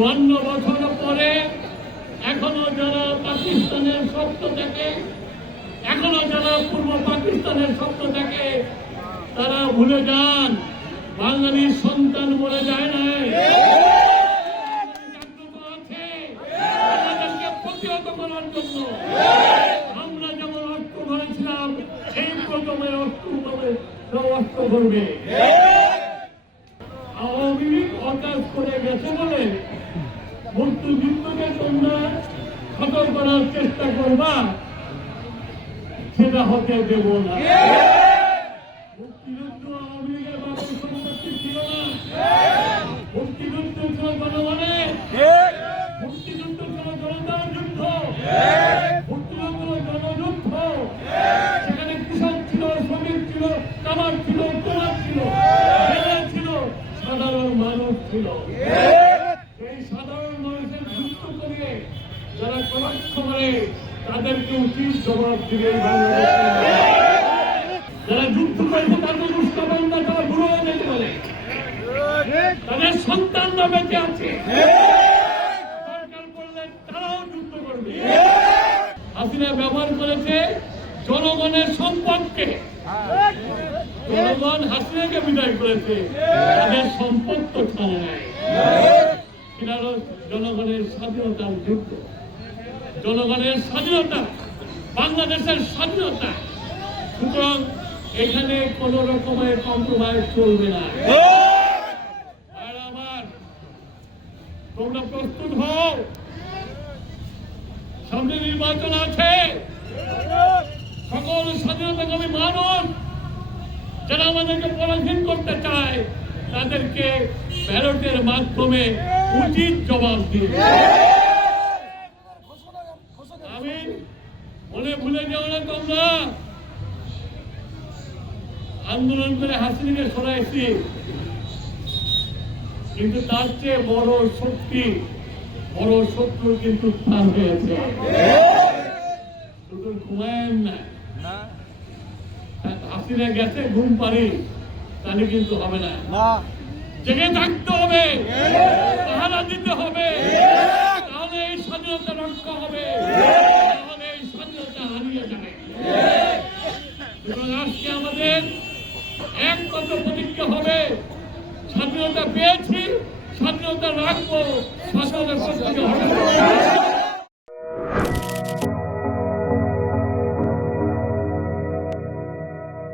54 বছর পরে এখনো যারা পাকিস্তানের স্বপ্ন দেখে, এখনো যারা পূর্ব পাকিস্তানের স্বপ্ন দেখে, তারা ভুলে যান বাঙালির সন্তান মরে যায় নাই, জাগ্রত আছে তাদেরকে প্রতিহত করার জন্য। আমরা যেমন অস্ত্র ধরেছিলাম, সেই প্রথমের অস্ত্র ধরবে। আওয়ামী লীগ অকাজ করে গেছে বলে মুক্তিযুদ্ধকে তোমরা খতম করার চেষ্টা করবা, সেটা হতে দেব না। মুক্তিযুদ্ধ আওয়ামী লীগের বাবার সম্পত্তি ছিল না, মুক্তিযুদ্ধ ছিল জনগণের, মুক্তিযুদ্ধ ছিল জনতার যুদ্ধ, মুক্তিযুদ্ধ জনযুদ্ধ। সেখানে কৃষক ছিল, শ্রমিক ছিল, কামার ছিল, কুমার ছিল, ছিল সাধারণ মানুষ ছিল। এই সাধারণ মানুষের যুদ্ধ করে যারা কটাক্ষ করে তাদেরকে উচিত জবাব দিবে। যারা যুদ্ধ করেছে তাদের উষ্ণবন্ধা তারা বুড়ো হয়ে যেতে পারে, তাদের সন্তানরা বেঁচে আছে, সরকার করলে তারাও যুদ্ধ করবে। হাসিনা ব্যবহার করেছে জনগণের সম্পদকে, জনগণ হাসিনাকে বিদায় করেছে, তাদের সম্পদ তো ছাড়ে নাই। এটা হল জনগণের স্বাধীনতার যুদ্ধ, জনগণের স্বাধীনতা, বাংলাদেশের স্বাধীনতা। সুতরাং এখানে কোন রকমের কম্প্রোমাইজ চলবে না। আর আমার তোমরা প্রস্তুত হও, সামনে নির্বাচন আছে। সকল স্বাধীনতাকামী মানুষ যারা আমাদেরকে পরাধীন করতে চায় তাদেরকে ব্যালটের মাধ্যমে উচিত জবাব দিবে। আমি মনে ভুলে যাও না, তোমরা আন্দোলন করে হাসিনাকে সরাইছি, কিন্তু তার চেয়ে বড় শক্তি, বড় শত্রু কিন্তু পার হয়েছে। শুধু ঘুমায়েন না, হাসিনা গেছে ঘুম পারি তাহলে কিন্তু হবে না, জেগে থাকতে হবে, পাহারা দিতে হবে, তাহলে এই স্বাধীনতা রক্ষা হবে, তাহলে এই স্বাধীনতা হারিয়ে যাবে। আজকে আমাদের একমাত্র প্রতিজ্ঞা হবে, স্বাধীনতা পেয়েছি, স্বাধীনতা রাখবো, স্বাধীনতা